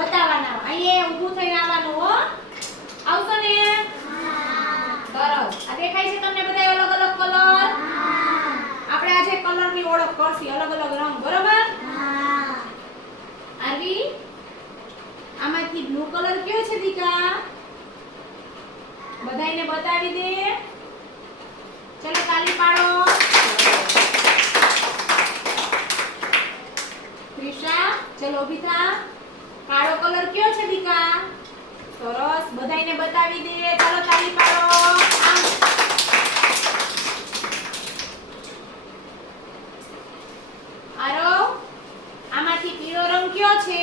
બતાવવાના. અહીંયા ઊભું થઈને આવવાનું હો. આવશો ને? હા. સરસ. આ દેખાય છે તમને બધાય અલગ અલગ કલર? હા. આપણે આજે કલરની ઓળખ કરશી, અલગ અલગ રંગ, બરોબર? હા. આરવી, આમાંથી બ્લુ કલર કયો છે દીકા? બધાયને બતાવી દે. ચલો તાલી પાડો. ક્રિશા, ચલો ઊભી થા. કાળો કલર કયો છે દીકા? સરસ, બધાયને બતાવી દે. ચાલો તાલી પાડો. આરવ, આમાંથી પીળો રંગ કયો છે?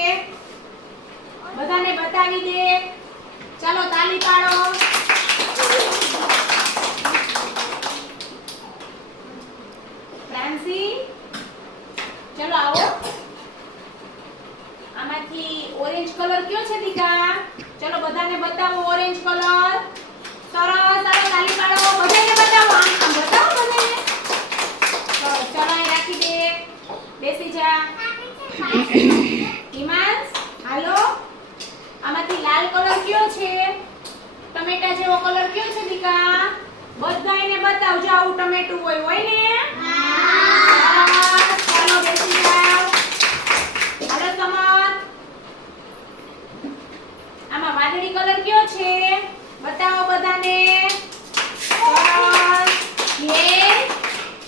બધાને બતાવી દે. ચાલો તાલી પાડો. ફ્રાન્સી, ચલો આવો. આમાંથી ઓરેન્જ કલર કયો છે દીકા? ચલો બધાને બતાવો ઓરેન્જ કલર. સરસ, ચાલો તાલી પાડો. બધાને બતાવો. આમ બતાવો બધાને. સરસ, ચલો અહીં રાખી દે. બેસી જા. હિમાંશ, હાલો. આમાંથી લાલ કલર કયો છે? ટમેટા જેવો કલર કયો છે દીકા? બધાયને બતાવજો. આવું ટમેટું હોય ને? હા. ચાલો બેસી જાઓ. હાલો સમર. આમાં વાદળી કલર કયો છે? બતાવો બધાને. સરસ. યે.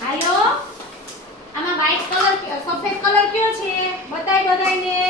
હાલો. આમાં વ્હાઈટ કલર, સફેદ કલર કયો છે? બતાય બધાયને.